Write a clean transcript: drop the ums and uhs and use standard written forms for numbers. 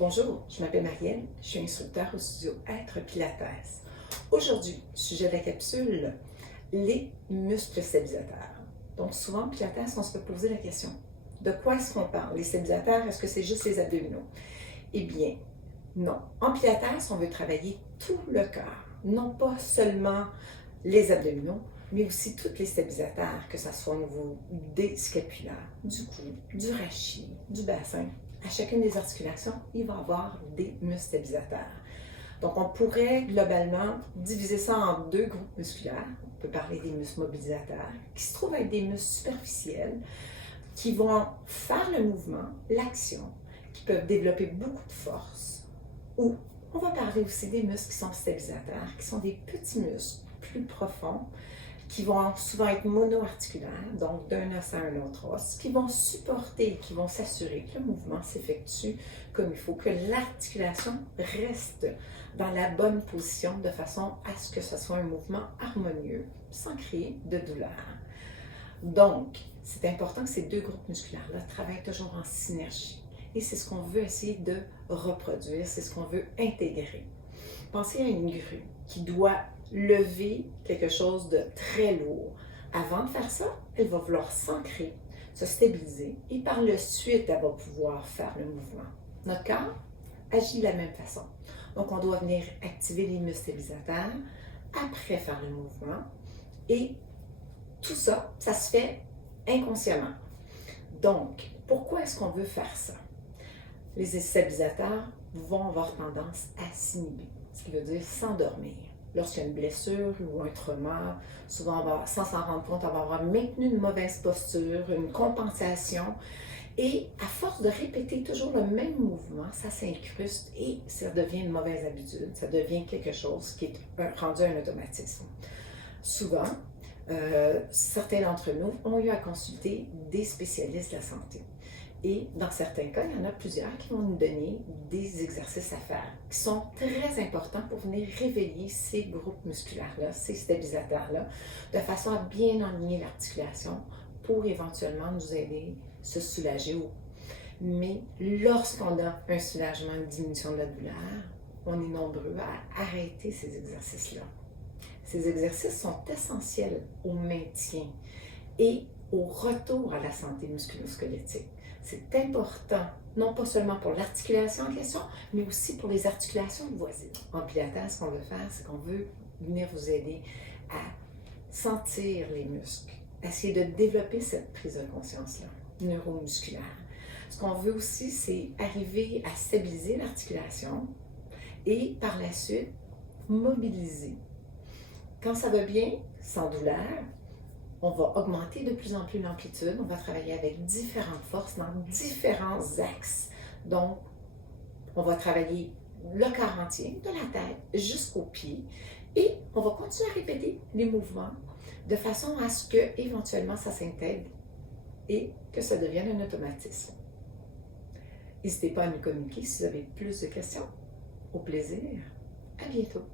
Bonjour, je m'appelle Marielle, je suis instructeur au studio Être Pilates. Aujourd'hui, sujet de la capsule, les muscles stabilisateurs. Donc souvent, Pilates, on se peut poser la question, de quoi est-ce qu'on parle? Les stabilisateurs, est-ce que c'est juste les abdominaux? Eh bien, non. En Pilates, on veut travailler tout le corps, non pas seulement les abdominaux, mais aussi tous les stabilisateurs, que ce soit au niveau des scapulaires, du cou, du rachis, du bassin. À chacune des articulations, il va y avoir des muscles stabilisateurs. Donc, on pourrait globalement diviser ça en deux groupes musculaires. On peut parler des muscles mobilisateurs, qui se trouvent être des muscles superficiels, qui vont faire le mouvement, l'action, qui peuvent développer beaucoup de force. Ou on va parler aussi des muscles qui sont stabilisateurs, qui sont des petits muscles plus profonds, qui vont souvent être monoarticulaires, donc d'un os à un autre os, qui vont supporter, qui vont s'assurer que le mouvement s'effectue comme il faut, que l'articulation reste dans la bonne position de façon à ce que ce soit un mouvement harmonieux, sans créer de douleur. Donc, c'est important que ces deux groupes musculaires-là travaillent toujours en synergie. Et c'est ce qu'on veut essayer de reproduire, c'est ce qu'on veut intégrer. Pensez à une grue qui doit lever quelque chose de très lourd. Avant de faire ça, elle va vouloir s'ancrer, se stabiliser et par la suite, elle va pouvoir faire le mouvement. Notre corps agit de la même façon. Donc, on doit venir activer les muscles stabilisateurs après faire le mouvement et tout ça, ça se fait inconsciemment. Donc, pourquoi est-ce qu'on veut faire ça? Les stabilisateurs vont avoir tendance à s'inhiber, ce qui veut dire s'endormir. Lorsqu'il y a une blessure ou un trauma, souvent, sans s'en rendre compte, on va avoir maintenu une mauvaise posture, une compensation. Et à force de répéter toujours le même mouvement, ça s'incruste et ça devient une mauvaise habitude. Ça devient quelque chose qui est rendu un automatisme. Souvent, certains d'entre nous ont eu à consulter des spécialistes de la santé. Et dans certains cas, il y en a plusieurs qui vont nous donner des exercices à faire qui sont très importants pour venir réveiller ces groupes musculaires-là, ces stabilisateurs-là, de façon à bien aligner l'articulation pour éventuellement nous aider à se soulager. Mais lorsqu'on a un soulagement, une diminution de la douleur, on est nombreux à arrêter ces exercices-là. Ces exercices sont essentiels au maintien et au retour à la santé musculo-squelettique. C'est important, non pas seulement pour l'articulation en question, mais aussi pour les articulations voisines. En Pilates, ce qu'on veut faire, c'est qu'on veut venir vous aider à sentir les muscles, essayer de développer cette prise de conscience-là, neuromusculaire. Ce qu'on veut aussi, c'est arriver à stabiliser l'articulation et par la suite, mobiliser. Quand ça va bien, sans douleur, on va augmenter de plus en plus l'amplitude, on va travailler avec différentes forces dans différents axes. Donc, on va travailler le corps entier, de la tête jusqu'aux pieds, et on va continuer à répéter les mouvements de façon à ce que éventuellement ça s'intègre et que ça devienne un automatisme. N'hésitez pas à nous communiquer si vous avez plus de questions. Au plaisir. À bientôt.